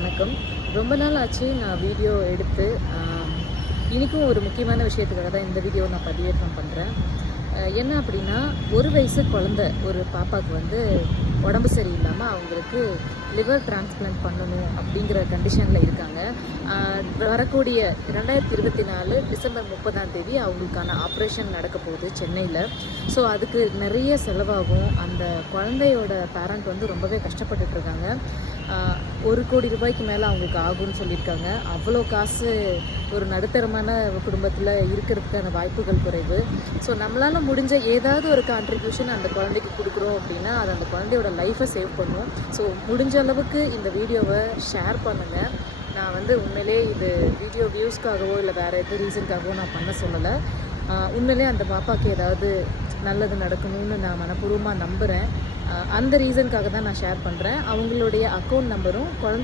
வணக்கம். ரொம்ப நாள் ஆச்சு நான் வீடியோ எடுத்து. இன்றைக்கும் ஒரு முக்கியமான விஷயத்துக்காக தான் இந்த வீடியோ நான் பதிவேற்றம் பண்ணுறேன். என்ன அப்படின்னா, 1 வயசு குழந்த ஒரு பாப்பாவுக்கு வந்து உடம்பு சரியில்லாமல் அவங்களுக்கு லிவர் டிரான்ஸ்பிளான்ட் பண்ணணும் அப்படிங்கிற கண்டிஷனில் இருக்காங்க. வரக்கூடிய 2024 டிசம்பர் 30ஆம் தேதி அவங்களுக்கான ஆப்ரேஷன் நடக்க போகுது சென்னையில். ஸோ அதுக்கு நிறைய செலவாகும். அந்த குழந்தையோட பேரண்ட் வந்து ரொம்பவே கஷ்டப்பட்டுட்ருக்காங்க. 1 கோடி ரூபாய்க்கு மேலே அவங்களுக்கு ஆகும்னு சொல்லியிருக்காங்க. அவ்வளோ காசு ஒரு நடுத்தரமான குடும்பத்தில் இருக்கிறதுக்கான வாய்ப்புகள் குறைவு. ஸோ நம்மளால் முடிஞ்ச ஏதாவது ஒரு கான்ட்ரிபியூஷன் அந்த குழந்தைக்கு கொடுக்குறோம் அப்படின்னா அது அந்த குழந்தையோட லைஃப்பை சேவ் பண்ணும். ஸோ முடிஞ்ச அளவுக்கு இந்த வீடியோவை ஷேர் பண்ணுங்கள். நான் வந்து உண்மையிலே இது வீடியோ வியூஸ்க்காகவோ இல்லை வேறு எது ரீசனுக்காகவோ நான் பண்ண சொல்லலை. உண்மையிலே அந்த பாப்பாவுக்கு ஏதாவது நல்லது நடக்கணும்னு நான் மனப்பூர்வமாக நம்புகிறேன். அந்த ரீசனுக்காக தான் நான் ஷேர் பண்ணுறேன். அவங்களுடைய அக்கௌண்ட் நம்பரும் குழந்தை